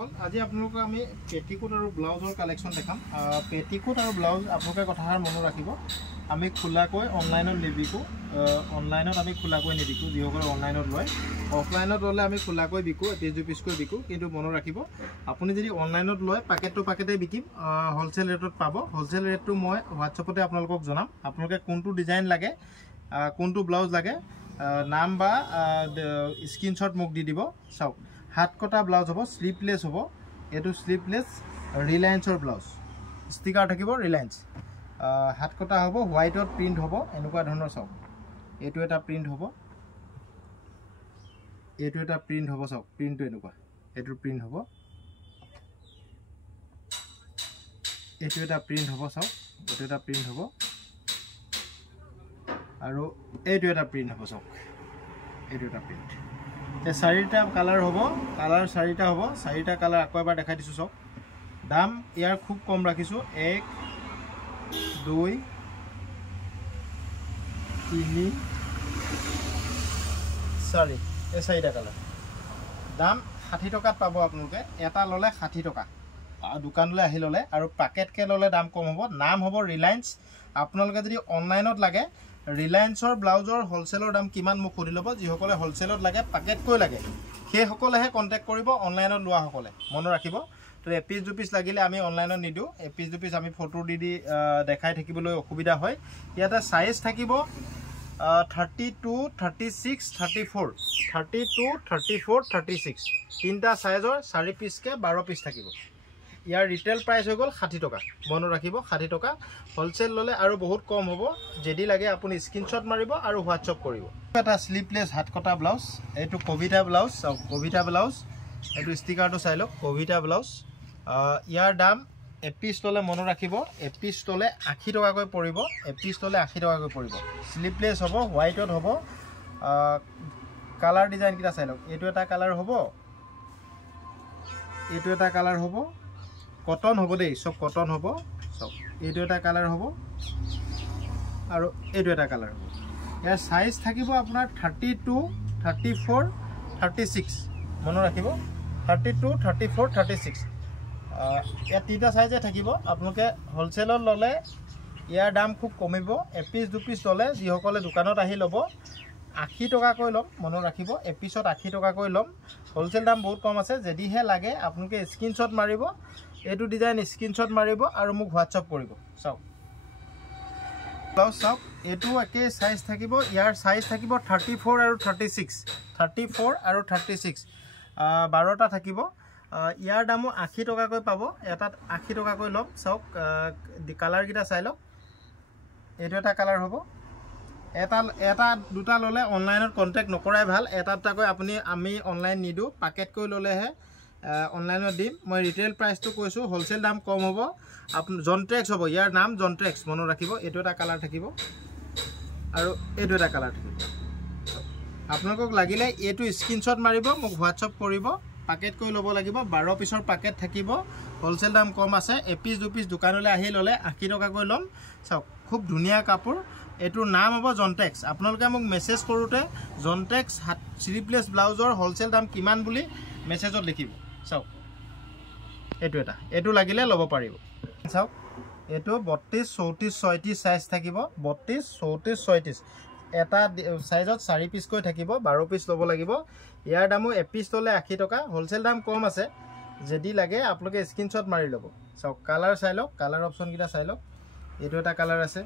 আজি আপোনালোকক আমি পেটিকোট আৰু ব্লাউজৰ কালেকশ্যন দেখাম। পেটিকোট আৰু ব্লাউজ আপোনালোকে কথাষাৰ মনত ৰাখিব, আমি খোলাকৈ অনলাইনত নিবিকো। অনলাইনত আমি খোলাকৈ নিবিকো। যিসকলে অনলাইনত লয়, অফলাইনত ল'লে আমি খোলাকৈ বিকো, এপিচ দুপিচকৈ বিকো। কিন্তু মনত ৰাখিব, আপুনি যদি অনলাইনত লয় পেকেট টু পেকেটে বিকিম, হোলচেল ৰেটত পাব। হোলচেল ৰেটটো মই হোৱাটছএপতে আপোনালোকক জনাম। আপোনালোকে কোনটো ডিজাইন লাগে, কোনটো ব্লাউজ লাগে, নাম বা স্ক্ৰীনশ্বট মোক দি দিব। চাওক, হাত কটা ব্লাউজ হ'ব, স্লিভলেছ হ'ব। এইটো স্লিভলেছ ৰিলায়েন্সৰ ব্লাউজ, ষ্টিকাৰ থাকিব ৰিলায়েন্স। হাত কটা হ'ব, হোৱাইটত প্ৰিণ্ট হ'ব, এনেকুৱা ধৰণৰ। চাওক, এইটো এটা প্ৰিণ্ট হ'ব, এইটো এটা প্ৰিণ্ট হ'ব। চাওক, প্ৰিণ্টটো এনেকুৱা, এইটো প্ৰিণ্ট হ'ব, এইটো এটা প্ৰিণ্ট হ'ব। চাওক, এইটো এটা প্ৰিণ্ট হ'ব আৰু এইটো এটা প্ৰিণ্ট হ'ব। চাওক, এইটো এটা প্ৰিণ্ট। চাৰিটা কালাৰ হ'ব, কালাৰ চাৰিটা হ'ব। চাৰিটা কালাৰ আকৌ এবাৰ দেখাই দিছোঁ। চাওক, দাম ইয়াৰ খুব কম ৰাখিছোঁ। 1 2 3 4, এই চাৰিটা কালাৰ। দাম 60 টকাত পাব আপোনালোকে। এটা ল'লে 60 টকা, দোকানলৈ আহি ল'লে। আৰু পেকেটকৈ ল'লে দাম কম হ'ব। নাম হ'ব ৰিলায়েন্স। আপোনালোকে যদি অনলাইনত লাগে, ৰিলায়েন্সৰ ব্লাউজৰ হ'লচেলৰ দাম কিমান মোক সুধি ল'ব। যিসকলে হ'লচেলত লাগে, পেকেটকৈ লাগে, সেইসকলেহে কণ্টেক্ট কৰিব, অনলাইনত লোৱাসকলে। মনত ৰাখিব, তো এপিচ দুপিচ লাগিলে আমি অনলাইনত নিদিওঁ। এপিচ দুপিচ আমি ফটো দি দেখাই থাকিবলৈ অসুবিধা হয়। ইয়াতে চাইজ থাকিব 32, 36, 34, 32, 34, 36। তিনিটা চাইজৰ 4 পিচকৈ 12 পিচ থাকিব। ইয়াৰ ৰিটেইল প্ৰাইচ হৈ গ'ল 60 টকা। মনত ৰাখিব, 60 টকা। হ'লচেল ল'লে আৰু বহুত কম হ'ব। যদি লাগে আপুনি স্ক্ৰীনশ্বট মাৰিব আৰু হোৱাটছআপ কৰিব। এটা শ্লিভলেছ হাত কটা ব্লাউজ, এইটো কবিতা ব্লাউজ। চাওক, কবিতা ব্লাউজ, এইটো ষ্টিকাৰটো চাই লওক, কবিতা ব্লাউজ। ইয়াৰ দাম এপিচ ল'লে মনত ৰাখিব, এপিচ ল'লে 80 টকাকৈ পৰিব। এপিচ ল'লে 80 টকাকৈ পৰিব। শ্লিভলেছ হ'ব, হোৱাইটত হ'ব। কালাৰ ডিজাইনকেইটা চাই লওক। এইটো এটা কালাৰ হ'ব, এইটো এটা কালাৰ হ'ব, কটন হ'ব দেই, চব কটন হ'ব। চব, এইটো এটা কালাৰ হ'ব আৰু এইটো এটা কালাৰ হ'ব। ইয়াৰ চাইজ থাকিব আপোনাৰ 32, 34, 36। মনত ৰাখিব, 32, 34, 36। ইয়াত তিনিটা চাইজে থাকিব। আপোনালোকে হ'লচেলত ল'লে ইয়াৰ দাম খুব কমিব। এপিচ দুপিচ ল'লে, যিসকলে দোকানত আহি ল'ব, 80 টকাকৈ ল'ম। মনত ৰাখিব, এপিচত 80 টকাকৈ ল'ম। হ'লচেল দাম বহুত কম আছে। যদিহে লাগে আপোনালোকে স্ক্ৰীনশ্বট মাৰিব, এইটো ডিজাইন স্ক্ৰীনশ্বট মাৰিব আৰু মোক হোৱাটছআপ কৰিব। চাওক, ব্লাউজ চাওক, এইটো একেই চাইজ থাকিব। ইয়াৰ চাইজ থাকিব 34 আৰু 36, 34 আৰু 36, 12টা থাকিব। ইয়াৰ দামো 80 টকাকৈ পাব। এটাত 80 টকাকৈ ল'ম। চাওক, কালাৰকেইটা চাই লওক। এইটো এটা কালাৰ হ'ব। এটা দুটা ল'লে অনলাইনত কণ্টেক্ট নকৰাই ভাল। এটা দুটাকৈ আমি অনলাইন নিদিওঁ, পেকেটকৈ ল'লেহে অনলাইনত দিম। মই ৰিটেইল প্ৰাইচটো কৈছোঁ, হ'লচেল দাম কম হ'ব। জনট্ৰেক্স হ'ব, ইয়াৰ নাম জনট্ৰেক্স। মনত ৰাখিব, এইটো এটা কালাৰ থাকিব আৰু এইটো এটা কালাৰ থাকিব। আপোনালোকক লাগিলে এইটো স্ক্ৰীনশ্বট মাৰিব, মোক হোৱাটছআপ কৰিব। পেকেটকৈ ল'ব লাগিব, 12 পিচৰ পেকেট থাকিব। হ'লচেল দাম কম আছে। এপিচ দুপিচ দোকানলৈ আহি ল'লে 80 টকাকৈ ল'ম। চাওক, খুব ধুনীয়া কাপোৰ। এইটোৰ নাম হ'ব জনটেক্স। আপোনালোকে মোক মেছেজ কৰোঁতে জনটেক্স শ্লিভলেছ ব্লাউজৰ হ'লচেল দাম কিমান বুলি মেছেজত লিখিব। চাওক, এইটো লাগিলে ল'ব পাৰিব। চাওক, এইটো 32, 34, 36 চাইজ থাকিব। 32, 34, 36 এটা চাইজত 4 পিচকৈ থাকিব। 12 পিচ ল'ব লাগিব। ইয়াৰ দামো এপিচ ল'লে 80 টকা। হ'লচেল দাম কম আছে। যদি লাগে আপোনালোকে স্ক্ৰীনশ্বট মাৰি ল'ব। চাওক, কালাৰ চাই লওক, কালাৰ অপশ্যনকেইটা চাই লওক। এইটো এটা কালাৰ আছে,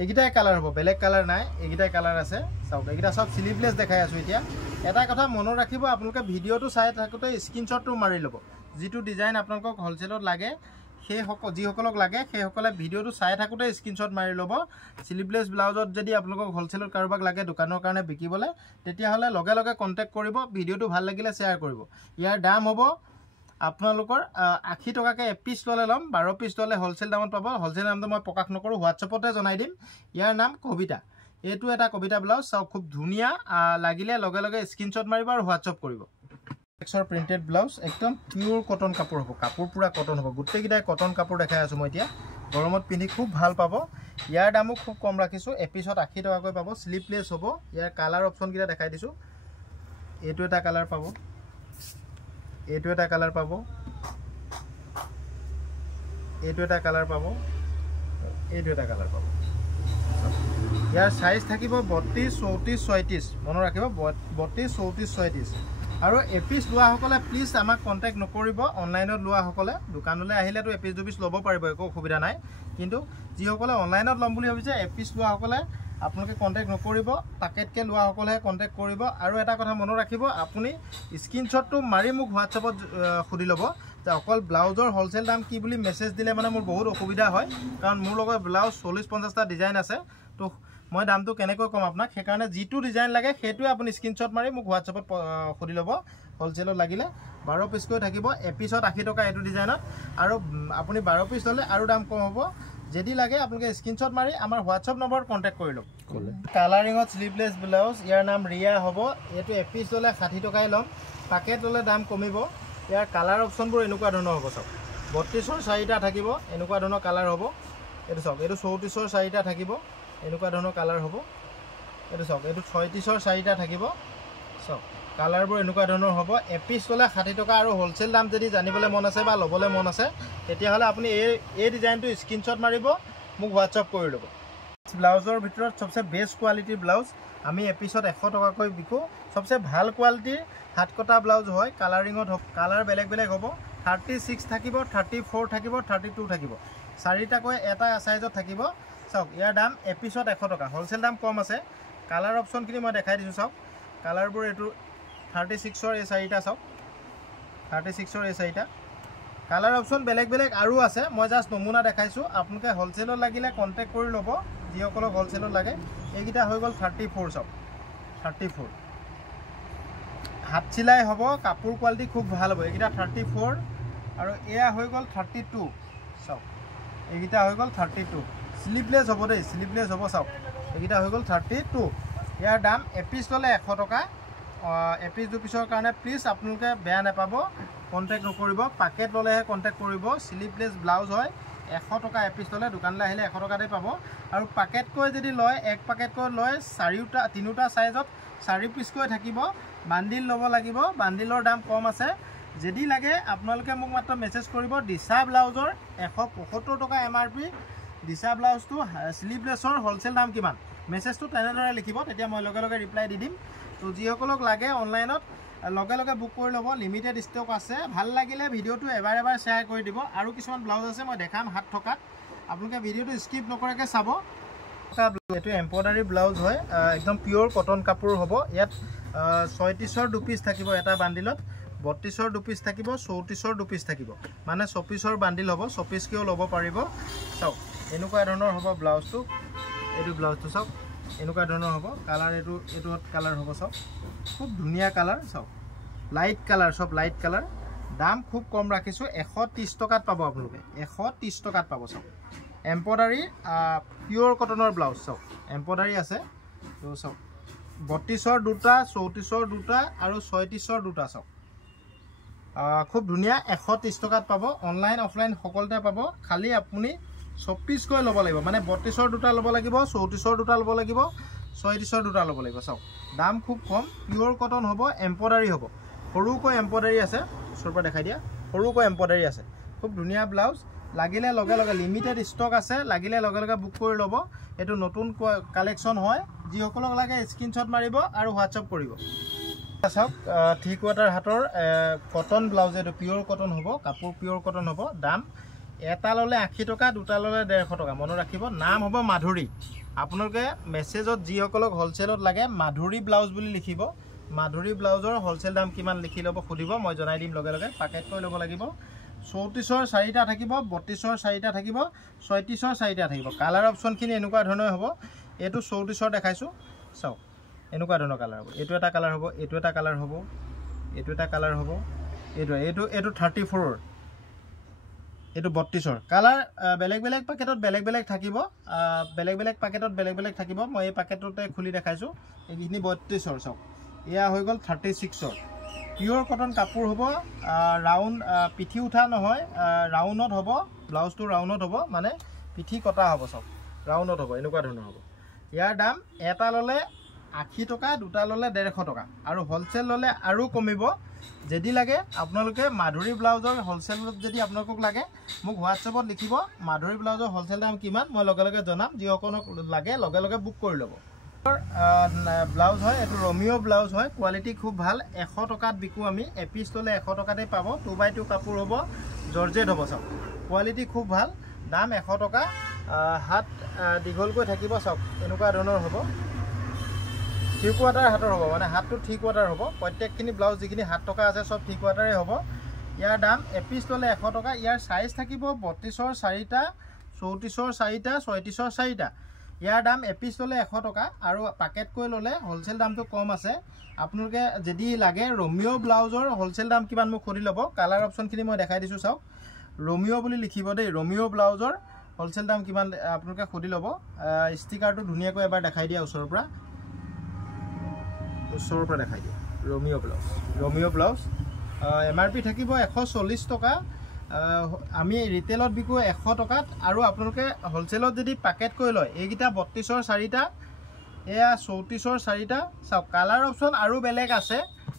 এইকেইটাই কালাৰ হ'ব, বেলেগ কালাৰ নাই। এইকেইটাই কালাৰ আছে। চাওক, এইকেইটা চব শ্লিভলেছ দেখাই আছোঁ এতিয়া। এটা কথা মনত ৰাখিব, আপোনালোকে ভিডিঅ'টো চাই থাকোঁতে স্ক্ৰীনশ্বটটো মাৰি ল'ব। যিটো ডিজাইন আপোনালোকক হ'লচেলত লাগে, যিসকলক লাগে সেইসকলে ভিডিঅ'টো চাই থাকোঁতে স্ক্ৰীনশ্বট মাৰি ল'ব। শ্লিভলেছ ব্লাউজত যদি আপোনালোকক হ'লচেলত কাৰোবাক লাগে দোকানৰ কাৰণে বিকিবলৈ, তেতিয়াহ'লে লগে লগে কণ্টেক্ট কৰিব। ভিডিঅ'টো ভাল লাগিলে শ্বেয়াৰ কৰিব। ইয়াৰ দাম হ'ব আপোনালোকৰ 80 টকাকৈ এপিচ ল'লে ল'ম, 12 পিচ ল'লে হ'লচেল দামত পাব। হ'লচেল দামটো মই প্ৰকাশ নকৰোঁ, হোৱাটছআপতে জনাই দিম। ইয়াৰ নাম কবিতা। এইটো এটা কবিতা ব্লাউজ। চাওক, খুব ধুনীয়া। লাগিলে লগে লগে স্ক্ৰীনশ্বট মাৰিব আৰু হোৱাটছআপ কৰিব। প্ৰিণ্টেড ব্লাউজ, একদম পিয়'ৰ কটন কাপোৰ হ'ব। কাপোৰ পূৰা কটন হ'ব। গোটেইকেইটাই কটন কাপোৰ দেখাই আছোঁ মই এতিয়া। গৰমত পিন্ধি খুব ভাল পাব। ইয়াৰ দামো খুব কম ৰাখিছোঁ, এপিচত 80 টকাকৈ পাব। শ্লিভলেছ হ'ব। ইয়াৰ কালাৰ অপশ্যনকেইটা দেখাই দিছোঁ। এইটো এটা কালাৰ পাব, এইটো এটা কালাৰ পাব, এইটো এটা কালাৰ পাব, এইটো এটা কালাৰ পাব। ইয়াৰ সাইজ থাকিব 32, 34, 36 মনত ৰাখিব 32, 34, 36 আৰু এপিচ লোৱা সকলে প্লিজ আমাক কন্টাক্ট নকৰিব। অনলাইনত লোৱা সকলে দোকানলৈ আহিলেতো এপিচ দুপিচ ল'ব পাৰিব, একো অসুবিধা নাই, কিন্তু যিসকলে অনলাইনত ল'ম বুলি ভাবিছে এপিচ লোৱা সকলে আপোনালোকে কন্টাক্ট নকৰিব, পেকেটকে লোৱা সকলেহে কন্টাক্ট কৰিব। আৰু এটা কথা মনত ৰাখিব, আপুনি স্ক্ৰীনশ্বটটো মাৰি মোক হোৱাটছআপত সুধি ল'ব যে অকল ব্লাউজৰ হোলচেল দাম কি বুলি মেছেজ দিলে মানে মোৰ বহুত অসুবিধা হয়, কাৰণ মোৰ লগত ব্লাউজ 40-50টা ডিজাইন আছে, তো মই দামটো কেনেকৈ কম আপোনাক, সেইকাৰণে যিটো ডিজাইন লাগে সেইটোৱে আপুনি স্ক্ৰীনশ্বট মাৰি মোক হোৱাটছআপত সুধি ল'ব। হোলচেলত লাগিলে 12 পিচকৈ থাকিব, এপিচত 80 টকা এইটো ডিজাইনত, আৰু আপুনি 12 পিচ ল'লে আৰু দাম কম হ'ব। যদি লাগে আপোনালোকে স্ক্ৰীনশ্বট মাৰি আমাৰ হোৱাটছআপ নম্বৰত কণ্টেক্ট কৰি ল'ব। কালাৰিঙত শ্লিভলেছ ব্লাউজ, ইয়াৰ নাম ৰিয়া হ'ব। এইটো এপিচ ল'লে 60 টকাই ল'ম, পেকেট ল'লে দাম কমিব। ইয়াৰ কালাৰ অপশ্যনবোৰ এনেকুৱা ধৰণৰ হ'ব, চাওক 32ৰ 4টা থাকিব, এনেকুৱা ধৰণৰ কালাৰ হ'ব। এইটো চাওক, এইটো 34ৰ 4টা থাকিব, এনেকুৱা ধৰণৰ কালাৰ হ'ব। এইটো চাওক, এইটো 36ৰ 4টা থাকিব, চাওক কালাৰবোৰ এনেকুৱা ধৰণৰ হ'ব। এপিচ ল'লে 60 টকা, আৰু হোলচেল দাম যদি জানিবলৈ মন আছে বা ল'বলৈ মন আছে তেতিয়াহ'লে আপুনি এই ডিজাইনটো স্ক্ৰীনশ্বট মাৰিব, মোক হোৱাটছআপ কৰি ল'ব। ব্লাউজৰ ভিতৰত সবচে বেষ্ট কোৱালিটিৰ ব্লাউজ আমি এপিচত 100 টকাকৈ বিকোঁ। সবচে ভাল কোৱালিটিৰ হাত কটা ব্লাউজ হয়। কালাৰিঙত হ'ব, কালাৰ বেলেগ বেলেগ হ'ব, 36 থাকিব, 34 থাকিব, 32 থাকিব, 4টাকৈ এটা চাইজত থাকিব। চাওক ইয়াৰ দাম এপিচত 100 টকা, হোলচেল দাম কম আছে। কালাৰ অপশ্যনখিনি মই দেখাই দিছোঁ, চাওক কালাৰবোৰ এইটো 36ৰ এই 4টা, চাওক 36ৰ এই 4টা কালাৰ অপশ্যন বেলেগ বেলেগ আৰু আছে, মই জাষ্ট নমুনা দেখাইছোঁ। আপোনালোকে হোলচেলত লাগিলে কণ্টেক্ট কৰি ল'ব, যিসকলক হোলচেলত লাগে। এইকেইটা হৈ গ'ল 34, চাওক 34 হাত চিলাই হ'ব, কাপোৰ কোৱালিটি খুব ভাল হ'ব। এইকেইটা 34 আৰু এয়া হৈ গ'ল 32, চাওক এইকেইটা হৈ গ'ল 32। শ্লিভলেছ হ'ব দেই, শ্লিভলেছ হ'ব, চাওক এইকেইটা হৈ গ'ল 32। ইয়াৰ দাম এপিচ ল'লে 100 টকা। এপিচ দুপিচৰ কাৰণে প্লিজ আপোনালোকে বেয়া নাপাব, কণ্টেক্ট নকৰিব, পেকেট ল'লেহে কণ্টেক্ট কৰিব। শ্লিভলেছ ব্লাউজ হয়, 100 টকা এপিচ ল'লে, দোকানলৈ আহিলে 100 টকাতে পাব। আৰু পেকেটকৈ যদি লয়, এক পেকেটকৈ লয় 3টা চাইজত 4 পিচকৈ থাকিব, বান্ডিল ল'ব লাগিব, বান্ডিলৰ দাম কম আছে। যদি লাগে আপোনালোকে মোক মাত্ৰ মেছেজ কৰিব। দিশা ব্লাউজৰ 175 টকা MRP, দিশা ব্লাউজটো শ্লিভলেছৰ হোলচেল দাম কিমান, মেছেজটো তেনেদৰে লিখিব, তেতিয়া মই লগে লগে ৰিপ্লাই দি দিম। তো যিসকলক লাগে অনলাইনত লগে লগে বুক কৰি ল'ব, লিমিটেড ষ্টক আছে। ভাল লাগিলে ভিডিঅ'টো এবাৰ শ্বেয়াৰ কৰি দিব। আৰু কিছুমান ব্লাউজ আছে মই দেখাম হাত থকাত, আপোনালোকে ভিডিঅ'টো স্কিপ নকৰাকৈ চাব। এইটো এম্ব্ৰইডাৰী ব্লাউজ হয়, একদম পিয়'ৰ কটন কাপোৰ হ'ব। ইয়াত 36ৰ 2 পিচ থাকিব এটা বান্ডিলত, 32ৰ 2 পিচ থাকিব, 34ৰ 2 পিচ থাকিব, মানে 24 পিচৰ বান্ডিল হ'ব, 24 পিচকৈও ল'ব পাৰিব। চাওক এনেকুৱা ধৰণৰ হ'ব ব্লাউজটো, এইটো ব্লাউজটো চাওক এনেকুৱা ধৰণৰ হ'ব। কালাৰ এইটো কালাৰ হ'ব, চাওক খুব ধুনীয়া কালাৰ, চাওক লাইট কালাৰ, চব লাইট কালাৰ। দাম খুব কম ৰাখিছোঁ, 130 টকাত পাব আপোনালোকে, 130 টকাত পাব। চাওক এম্ব্ৰইডাৰী পিয়'ৰ কটনৰ ব্লাউজ, চাওক এম্ব্ৰইডাৰী আছে। তো চাওক 32ৰ 2টা, 34ৰ 2টা আৰু 36ৰ 2টা, চাওক খুব ধুনীয়া, 130 টকাত পাব। অনলাইন অফলাইন সকলোতে পাব, খালি আপুনি 24 পিচকৈ ল'ব লাগিব, মানে 32ৰ 2টা ল'ব লাগিব, 34ৰ 2টা ল'ব লাগিব, 36ৰ 2টা ল'ব লাগিব। চাওক দাম খুব কম, পিয়'ৰ কটন হ'ব, এম্ব্ৰইডাৰী হ'ব, সৰুকৈ এম্ব্ৰইডাৰী আছে, ওচৰৰ পৰা দেখাই দিয়া, সৰুকৈ এম্ব্ৰইডাৰী আছে, খুব ধুনীয়া ব্লাউজ। লাগিলে লগে লগে লিমিটেড ষ্টক আছে, লাগিলে লগে লগে বুক কৰি ল'ব। এইটো নতুন কালেকশ্যন হয়, যিসকলক লাগে স্ক্ৰীনশ্বট মাৰিব আৰু হোৱাটছআপ কৰিব। চাওক 3 কোৱাৰ্টাৰ হাতৰ কটন ব্লাউজ, এইটো পিয়'ৰ কটন হ'ব, কাপোৰ পিয়'ৰ কটন হ'ব। দাম এটা ল'লে 80 টকা, 2টা ল'লে 150 টকা, মনত ৰাখিব। নাম হ'ব মাধুৰী। আপোনালোকে মেছেজত যিসকলক হোলচেলত লাগে মাধুৰী ব্লাউজ বুলি লিখিব, মাধুৰী ব্লাউজৰ হোলচেল দাম কিমান লিখি ল'ব সুধিব, মই জনাই দিম লগে লগে। পেকেটকৈ ল'ব লাগিব। 34ৰ 4টা থাকিব, 32ৰ 4টা থাকিব, 36ৰ 4টা থাকিব। কালাৰ অপশ্যনখিনি এনেকুৱা ধৰণৰ হ'ব। এইটো 34ৰ দেখাইছোঁ, চাওক এনেকুৱা ধৰণৰ কালাৰ হ'ব। এইটো এটা কালাৰ হ'ব, এইটো এটা কালাৰ হ'ব, এইটো এটা কালাৰ হ'ব, এইটো 34ৰ, এইটো 32ৰ। কালাৰ বেলেগ বেলেগ পেকেটত বেলেগ বেলেগ থাকিব, বেলেগ বেলেগ পেকেটত বেলেগ বেলেগ থাকিব। মই এই পেকেটতে খুলি দেখাইছোঁ। এইখিনি 32ৰ, চাওক এয়া হৈ গ'ল 36ৰ। পিয়'ৰ কটন কাপোৰ হ'ব, ৰাউণ্ড পিঠি উঠা নহয়, ৰাউণ্ডত হ'ব, ব্লাউজটো ৰাউণ্ডত হ'ব, মানে পিঠি কটা হ'ব, চাওক ৰাউণ্ডত হ'ব, এনেকুৱা ধৰণৰ হ'ব। ইয়াৰ দাম এটা ল'লে 80 টকা, দুটা ল'লে 150 টকা আৰু হোলসেল ল'লে আৰু কমিব। যদি লাগে আপোনালোকে মাধুৰী ব্লাউজৰ হোলসেলত যদি আপোনালোকক লাগে মোক হোৱাটছএপত লিখিব মাধুৰী ব্লাউজৰ হোলসেল দাম কিমান, মই লগে লগে জনাম। যিসকলক লাগে লগে লগে বুক কৰি ল'ব। ব্লাউজ হয়, এইটো ৰমিঅ' ব্লাউজ হয়, কোৱালিটি খুব ভাল। 100 টকাত বিকো আমি, এপিচ ল'লে 100 টকাতে পাব। 2x2 কাপোৰ হ'ব, জৰ্জেট হ'ব। চাওক কোৱালিটি খুব ভাল, দাম 100 টকা। হাত দীঘলকৈ থাকিব, চাওক এনেকুৱা ধৰণৰ হ'ব। 3 কোৱাৰ্টাৰ হাতৰ হ'ব, মানে হাতটো 3 কোৱাৰ্টাৰ হ'ব। প্ৰত্যেকখিনি ব্লাউজ যিখিনি হাত টকা আছে চব 3 কোৱাৰ্টাৰে হ'ব। ইয়াৰ দাম এপিচ ল'লে 100 টকা। ইয়াৰ সাইজ থাকিব 32ৰ 4টা, 34ৰ 4টা, 36ৰ 4টা। ইয়াৰ দাম এপিচ ল'লে 100 টকা আৰু পেকেটকৈ ল'লে হোলসেল দামটো কম আছে। আপোনালোকে যদি লাগে ৰমিঅ' ব্লাউজৰ হোলসেল দাম কিমান মোক সুধি ল'ব। কালাৰ অপশ্যনখিনি মই দেখাই দিছোঁ, চাওক ৰমিঅ' বুলি লিখিব দেই। ৰমিঅ' ব্লাউজৰ হোলসেল দাম কিমান আপোনালোকে সুধি ল'ব। ষ্টিকাৰটো ধুনীয়াকৈ এবাৰ দেখাই দিয়া ওচৰৰ পৰা দেখাই দিয়া। ৰমিঅ' ব্লাউজ MRP থাকিব 140 টকা। আমি ৰিটেইলত বিকো 100 টকাত আৰু আপোনালোকে হোলসেলত যদি পেকেটকৈ লয় এইকেইটা 32ৰ 4টা, এয়া 34ৰ 4টা। চাওক কালাৰ অপশ্যন আৰু বেলেগ আছে,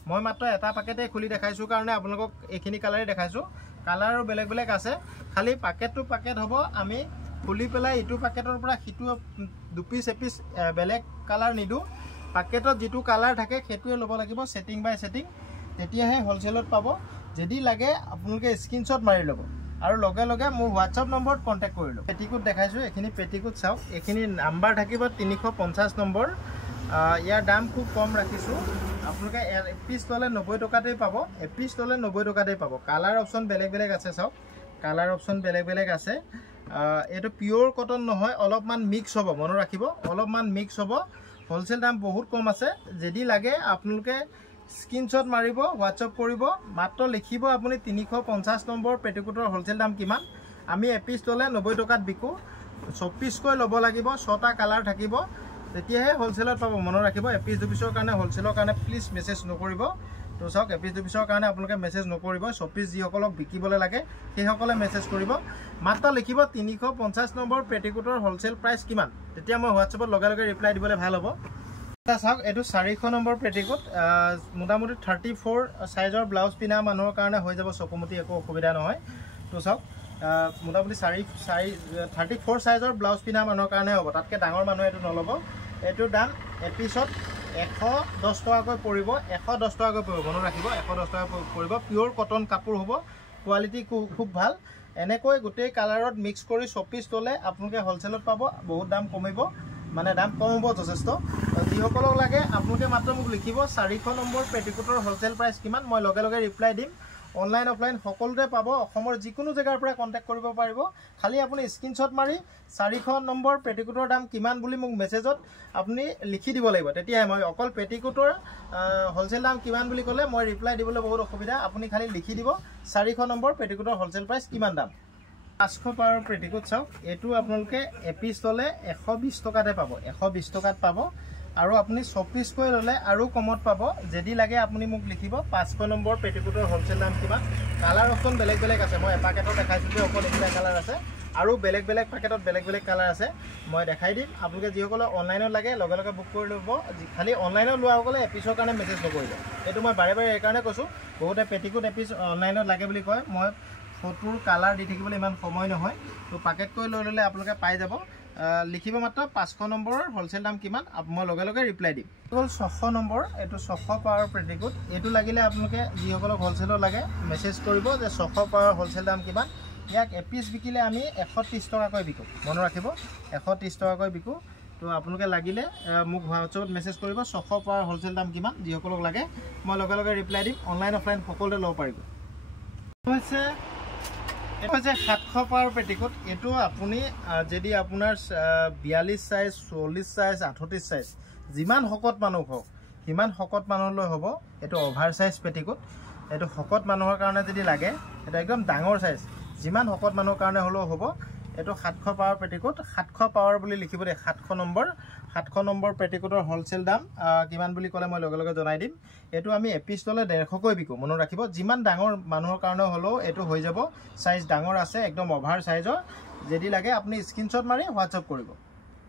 মই মাত্ৰ এটা পেকেটে খুলি দেখাইছোঁ কাৰণে আপোনালোকক এইখিনি কালাৰে দেখাইছোঁ। কালাৰ আৰু বেলেগ বেলেগ আছে, খালি পেকেটটো পেকেট হ'ব। আমি খুলি পেলাই ইটো পেকেটৰ পৰা সিটো 2 পিচ এপিচ বেলেগ কালাৰ নিদিওঁ। পেকেটত যিটো কালাৰ থাকে সেইটোৱে ল'ব লাগিব, ছেটিং বাই ছেটিং, তেতিয়াহে হোলসেলত পাব। যদি লাগে আপোনালোকে স্ক্ৰীনশ্বট মাৰি ল'ব আৰু লগে লগে মোৰ হোৱাটছআপ নম্বৰত কণ্টেক্ট কৰি ল'ব। পেটিকোট দেখাইছোঁ, এইখিনি পেটিকোট চাওক। এইখিনি নাম্বাৰ থাকিব 350 নম্বৰ। ইয়াৰ দাম খুব কম ৰাখিছোঁ। আপোনালোকে এপিচ ল'লে 90 টকাতেই পাব, এপিচ ল'লে 90 টকাতেই পাব। কালাৰ অপশ্যন বেলেগ বেলেগ আছে, চাওক কালাৰ অপশ্যন বেলেগ বেলেগ আছে। এইটো পিয়'ৰ কটন নহয়, অলপমান মিক্স হ'ব, মনত ৰাখিব অলপমান মিক্স হ'ব। হোলসেল দাম বহুত কম আছে। যদি লাগে আপোনালোকে স্ক্ৰীনশ্বট মাৰিব, হোৱাটছআপ কৰিব, মাত্ৰ লিখিব আপুনি 350 নম্বৰ পেটিকোটৰ হোলসেল দাম কিমান। আমি এপিচ ল'লে 90 টকাত বিকো। 6 পিচকৈ ল'ব লাগিব, 6টা কালাৰ থাকিব, তেতিয়াহে হোলসেলত পাব। মনত ৰাখিব এপিচ 2 পিচৰ কাৰণে হোলসেলৰ কাৰণে প্লিজ মেছেজ নকৰিব। তো চাওক এপিচ 2 পিচৰ কাৰণে আপোনালোকে মেছেজ নকৰিব। 6 পিচ যিসকলক বিকিবলৈ লাগে সেইসকলে মেছেজ কৰিব। মাত্ৰ লিখিব 350 নম্বৰ পেটিকোটৰ হোলসেল প্ৰাইচ কিমান, তেতিয়া মই হোৱাটছআপত লগে লগে ৰিপ্লাই দিবলৈ ভাল হ'ব। চাওক এইটো 400 নম্বৰ পেটিকোট, মোটামুটি 34 সাইজৰ ব্লাউজ পিন্ধা মানুহৰ কাৰণে হৈ যাব, চকুমুটি একো অসুবিধা নহয়। তো চাওক মোটামুটি 34 সাইজৰ ব্লাউজ পিন্ধা মানুহৰ কাৰণে হ'ব, তাতকৈ ডাঙৰ মানুহে এইটো নল'ব। এইটোৰ দাম এপিচত 110 টকাকৈ পৰিব, 110 টকাকৈ পৰিব, মনত ৰাখিব 110 টকাকৈ পৰিব। পিয়'ৰ কটন কাপোৰ হ'ব, কোৱালিটি খুব ভাল। এনেকৈ গোটেই কালাৰত মিক্স কৰি 6 পিচ ল'লে আপোনালোকে হোলসেলত পাব, বহুত দাম কমিব, মানে দাম কম হ'ব যথেষ্ট। যিসকলক লাগে আপোনালোকে মাত্ৰ মোক লিখিব 400 নম্বৰ পেটিকোটৰ হোলসেল প্ৰাইচ কিমান, মই লগে লগে ৰিপ্লাই দিম। অনলাইন অফলাইন সকলোতে পাব, অসমৰ যিকোনো জেগাৰ পৰা কণ্টেক্ট কৰিব পাৰিব। খালি আপুনি স্ক্ৰীনশ্বট মাৰি 400 নম্বৰ পেটিকোটৰ দাম কিমান বুলি মোক মেছেজত আপুনি লিখি দিব লাগিব, তেতিয়াহে মই অকল পেটিকোটৰ হোলসেল দাম কিমান বুলি ক'লে মই ৰিপ্লাই দিবলৈ বহুত অসুবিধা। আপুনি খালি লিখি দিব 400 নম্বৰ পেটিকোটৰ হোলসেল প্ৰাইচ কিমান দাম। 500 পাৰৰ পেটিকোট চাওক, এইটো আপোনালোকে এপিচ ল'লে 120 টকাতে পাব, 120 টকাত পাব। আৰু আপুনি 6 পিচকৈ ল'লে আৰু কমত পাব। যদি লাগে আপুনি মোক লিখিব 500 নম্বৰ পেটিকোটৰ হোলসেল দাম কিমান। কালাৰ অপশ্যন বেলেগ বেলেগ আছে, মই এপাকেটত দেখাইছোঁ যে অকল এইবিলাক কালাৰ আছে, আৰু বেলেগ বেলেগ পেকেটত বেলেগ বেলেগ কালাৰ আছে, মই দেখাই দিম। আপোনালোকে যিসকলে অনলাইনত লাগে লগে লগে বুক কৰি ল'ব। খালি অনলাইনত লোৱাসকলে এপিচৰ কাৰণে মেছেজ নকৰিব, এইটো মই বাৰে বাৰে এইকাৰণে কৈছোঁ। বহুতে পেটিকোট এপিচ অনলাইনত লাগে বুলি কয়, মই ফটোৰ কালাৰ দি থাকিবলৈ ইমান সময় নহয়। তো পেকেটকৈ লৈ ল'লে আপোনালোকে পাই যাব। লিখিব মাত্ৰ 500 নম্বৰৰ হোলসেল দাম কিমান, মই লগে লগে ৰিপ্লাই দিম। হ'ল 600 নম্বৰ, এইটো 600 পাৱাৰ পেটিকোট। এইটো লাগিলে আপোনালোকে যিসকলক হোলসেলত লাগে মেছেজ কৰিব যে 600 পাৱাৰ হোলসেল দাম কিমান। ইয়াক এপিচ বিকিলে আমি 130 টকাকৈ বিকোঁ, মনত ৰাখিব 130 টকাকৈ বিকোঁ। তো আপোনালোকে লাগিলে মোক হোৱাটছআপত মেছেজ কৰিব 600 পাৱাৰ হোলসেল দাম কিমান, যিসকলক লাগে মই লগে লগে ৰিপ্লাই দিম। অনলাইন অফলাইন সকলোতে ল'ব পাৰিব। এইটো হৈছে 700 পাৱাৰ পেটিকোট। এইটো আপুনি যদি আপোনাৰ 42 সাইজ, 40 সাইজ, 38 সাইজ, যিমান শকত মানুহ হওক সিমান শকত মানুহলৈ হ'ব। এইটো অভাৰ সাইজ পেটিকোট। এইটো শকত মানুহৰ কাৰণে যদি লাগে, এটা একদম ডাঙৰ সাইজ, যিমান শকত মানুহৰ কাৰণে হ'লেও হ'ব। এইটো 700 পাৱাৰ পেটিকোট, 700 পাৱাৰ বুলি লিখিব দেই, 700 নম্বৰ। 700 নম্বৰ পেটিকোটৰ হোলসেল দাম কিমান বুলি ক'লে মই লগে লগে জনাই দিম। এইটো আমি এপিচ ল'লে 150কৈ বিকোঁ, মনত ৰাখিব। যিমান ডাঙৰ মানুহৰ কাৰণে হ'লেও এইটো হৈ যাব, সাইজ ডাঙৰ আছে, একদম অভাৰ সাইজৰ। যদি লাগে আপুনি স্ক্ৰীনশ্বট মাৰি হোৱাটছআপ কৰিব।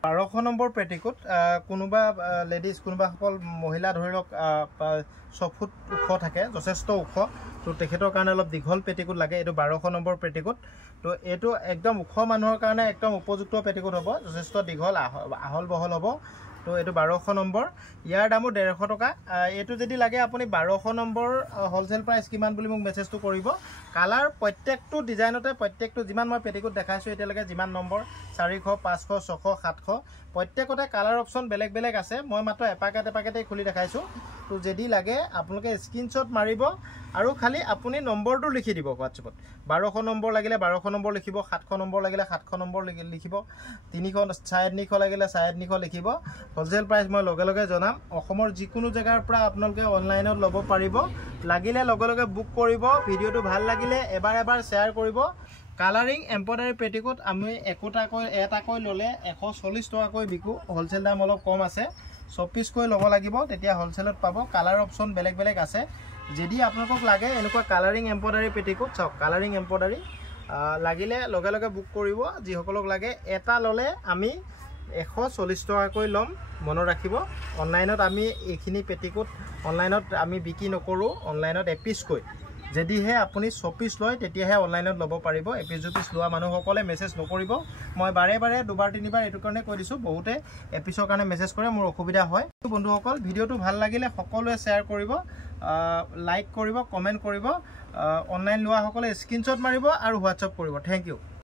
1200 নম্বৰ পেটিকোট কোনোবা লেডিজ কোনোবা সকল মহিলা ধৰি লওক 6 ফুট ওখ থাকে যথেষ্ট ওখ তো তেখেতৰ কাৰণে অলপ দীঘল পেটিকোট লাগে এইটো 1200 নম্বৰ পেটিকোট তো এইটো একদম ওখ মানুহৰ কাৰণে একদম উপযুক্ত পেটিকোট হ'ব যথেষ্ট দীঘল আহল বহল হ'ব তো এইটো 1200 নম্বৰ ইয়াৰ দামো 150 টকা এইটো যদি লাগে আপুনি 1200 নম্বৰ হোলসেল প্ৰাইস কিমান বুলি মোক মেছেজটো কৰিব কালাৰ প্ৰত্যেকটো ডিজাইনতে প্ৰত্যেকটো যিমান মই পেটিকোট দেখাইছো এতিয়ালৈকে যিমান নম্বৰ 400 500 600 700 প্ৰত্যেকতে কালাৰ অপচন বেলেগ বেলেগ আছে মই মাত্ৰ এপাকেটে খুলি দেখাইছো তো যদি লাগে আপোনালোকে স্ক্ৰিনশ্বট মাৰিব আৰু খালি আপুনি নম্বৰটো লিখি দিব WhatsAppত 1200 নম্বৰ লাগিলে 1200 নম্বৰ লিখিব 700 নম্বৰ লাগিলে 700 নম্বৰ লিখিব 300 350 লাগিলে 350 লিখিব হোলসেল প্ৰাইস মই লগে লগে জনাম অসমৰ যিকোনো জায়গাৰ পৰা আপোনালোকে অনলাইনত ল'ব পাৰিব লাগিলে লগে লগে বুক কৰিব ভিডিওটো ভাল লাগিলে এবাৰ শেয়াৰ কৰিব কালাৰিং এম্ব্ৰইডাৰী পেটিকোট আমি এটাকৈ ললে 140 টকাকৈ বিকো হোলসেল দাম অলপ কম আছে 6 পিস কৈ ল'ব লাগিব তেতিয়া হোলসেলত পাব কালাৰ অপচন বেলেগ বেলেগ আছে যদি আপোনালোকক লাগে এনেকুৱা কালাৰিং এম্ব্ৰইডাৰী পেটিকোট চাওক কালাৰিং এম্ব্ৰইডাৰী লাগিলে লগে লগে বুক কৰিব যি সকলক লাগে এটা ললে আমি 140 টকাকৈ লম মনত ৰাখিব অনলাইনত আমি এইখিনি পেটিকোট অনলাইনত আমি বিক্ৰী নকৰো অনলাইনত এপিস কৈ যদিহে আপুনি 6 পিস লয় তেতিয়াহে অনলাইনত ল'ব পাৰিব এপিস পিস লোৱা মানুহসকলে মেছেজ নকৰিব মই বাৰে দুবাৰ তিনিবাৰ এটো কাৰণে কৈ দিছো বহুতে এপিসৰ কাৰণে মেছেজ কৰে মোৰ অসুবিধা হয় বন্ধুসকল ভিডিওটো ভাল লাগিলে সকলোৱে শেয়াৰ কৰিব লাইক কৰিব কমেন্ট কৰিব অনলাইন লোৱা সকলে স্ক্ৰিনশ্বট মাৰিব আৰু WhatsApp কৰিব থ্যাংক ইউ